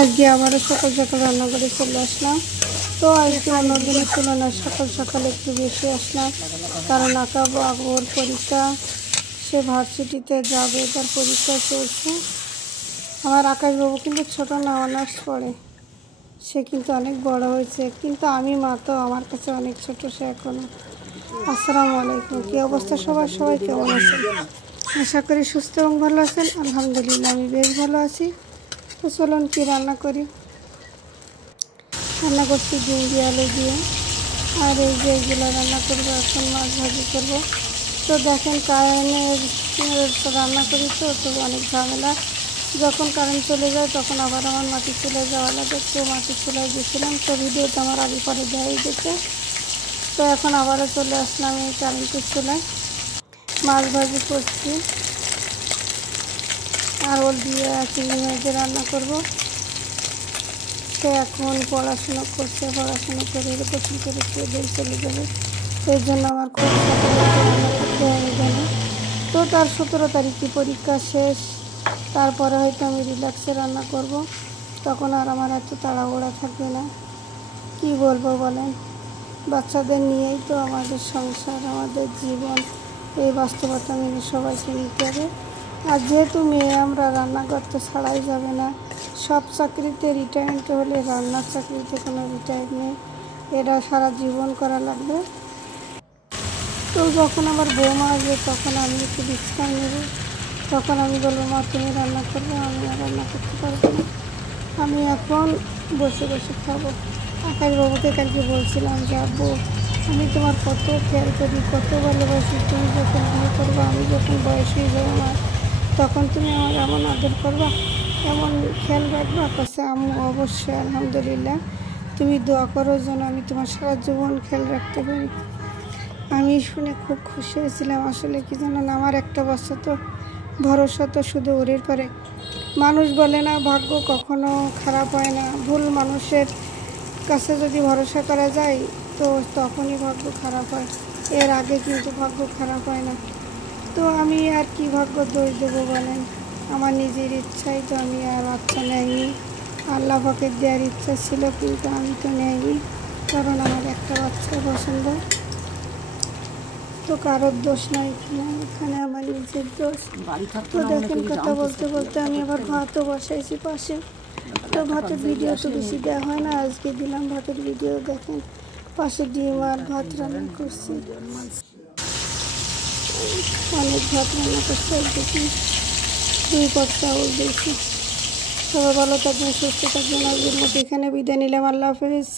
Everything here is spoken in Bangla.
আজকে আবারও সকাল সকাল রান্না করে চলে আসলাম। তো আজকে অন্যদিনের তুলনায় সকাল সকাল একটু বেশি আসলাম, কারণ আঁকার পরীক্ষা, সে ভার্সিটিতে যাবে, তার পরীক্ষা চলছে। আমার আকাশবাবু কিন্তু ছোটো না, অনার্স পড়ে, সে কিন্তু অনেক বড় হয়েছে, কিন্তু আমি মা তো আমার কাছে অনেক ছোট সে এখনও। আসসালামু আলাইকুম, কী অবস্থা সবার? সবাই কেমন আছেন? আশা করি সুস্থ এবং ভালো আছেন। আলহামদুলিল্লাহ আমি বেশ ভালো আছি। তো চলুন কী রান্না করি। রান্না করছি ডিম দিয়ে, আলু দিয়ে, আর এই যে এইগুলো রান্না করবো। এখন মাছ ভাজি করবো। তো দেখেন কারেন্টের রান্না করি তো অনেক ঝামেলা। যখন কারেন্ট চলে যায় তখন আবার আমার মাটির চুলায় যাওয়া লাগে। তো মাটির চুলায় গেছিলাম, তো ভিডিওটা আমার আগে পরে দেওয়াই গেছে। তো এখন আবারও চলে আসলাম এই কারেন্টের চুলায়, মাছ ভাজি করছি আর ওল দিয়ে চিংড়ি মাছ দিয়ে রান্না করবো। সে এখন পড়াশোনা করছে, পড়াশোনা করে কোচিং করে দিয়ে চলে যাবে, সেই জন্য আমার খুব রান্না করতে হয়ে গেল। তো তার 17 তারিখে পরীক্ষা শেষ, তারপরে হয়তো আমি রিল্যাক্সে রান্না করব, তখন আর আমার এত তাড়াহুড়া থাকবে না। কি বলবো বলেন, বাচ্চাদের নিয়েই তো আমাদের সংসার, আমাদের জীবন, এই বাস্তবতা মেনে সবাইকে নিতে হবে। আর যেহেতু মেয়ে আমরা, রান্নাঘর তো ছাড়াই যাবে না। সব চাকরিতে রিটায়ারমেন্ট হলে রান্নার চাকরিতে কোনো রিটায়ার নেই, এটা সারা জীবন করা লাগবে। তো যখন আমার বৌমা আসবে তখন আমি একটু বিশ্রাম নেব, তখন আমি বলবো মা তুমি রান্না করবে, আমি আর রান্না করতে পারবো না, আমি এখন বসে বসে খাবো। আকাশবাবুকে কালকে বলছিলাম যে আব্বু আমি তোমার কত খেয়াল করি, কত ভালোবাসি, তুমি যখন বিয়ে করবো, আমি যখন বয়স হয়ে যাবো আমার, তখন তুমি আমার এমন আদর করবা, এমন খেয়াল রাখবা? কাছে আম্মু অবশ্যই, আলহামদুলিল্লাহ, তুমি দোয়া করো যেন আমি তোমার সারা জীবন খেয়াল রাখতে পারি। আমি শুনে খুব খুশি হয়েছিলাম। আসলে কি জানেন, আমার একটা বাচ্চা তো, ভরসা তো শুধু ওরের পরে। মানুষ বলে না ভাগ্য কখনো খারাপ হয় না, ভুল মানুষের কাছে যদি ভরসা করা যায় তো তখনই ভাগ্য খারাপ হয়, এর আগে কিন্তু ভাগ্য খারাপ হয় না। তো আমি আর কি ভাগ্য দোষ দেবো বলেন, আমার নিজের ইচ্ছাই তো আমি আর বাচ্চা নেয়নি। আল্লাহ পাকের দেওয়ার ইচ্ছা ছিল কিন্তু আমি তো নেয়নি, কারণ আমার একটা বাচ্চা পছন্দ। তো কারোর দোষ নাই এখানে, আমার নিজের দোষ। তো দেখেন কথা বলতে বলতে আমি আবার ভাতও বসাইছি পাশে। তো ভাতের ভিডিও তো বেশি দেওয়া হয় না, আজকে দিলাম ভাতের ভিডিও। দেখেন পাশে ডিম আর ভাত রান্না করছি, অনেক ভাত রান্না করতে দেখি, 2 পট চাউল দিয়েছি। সবাই ভালো থাকবেন, সুস্থ থাকবেন। আজকের মতো এখানে বিদায় নিলাম, আল্লাহ হাফেজ।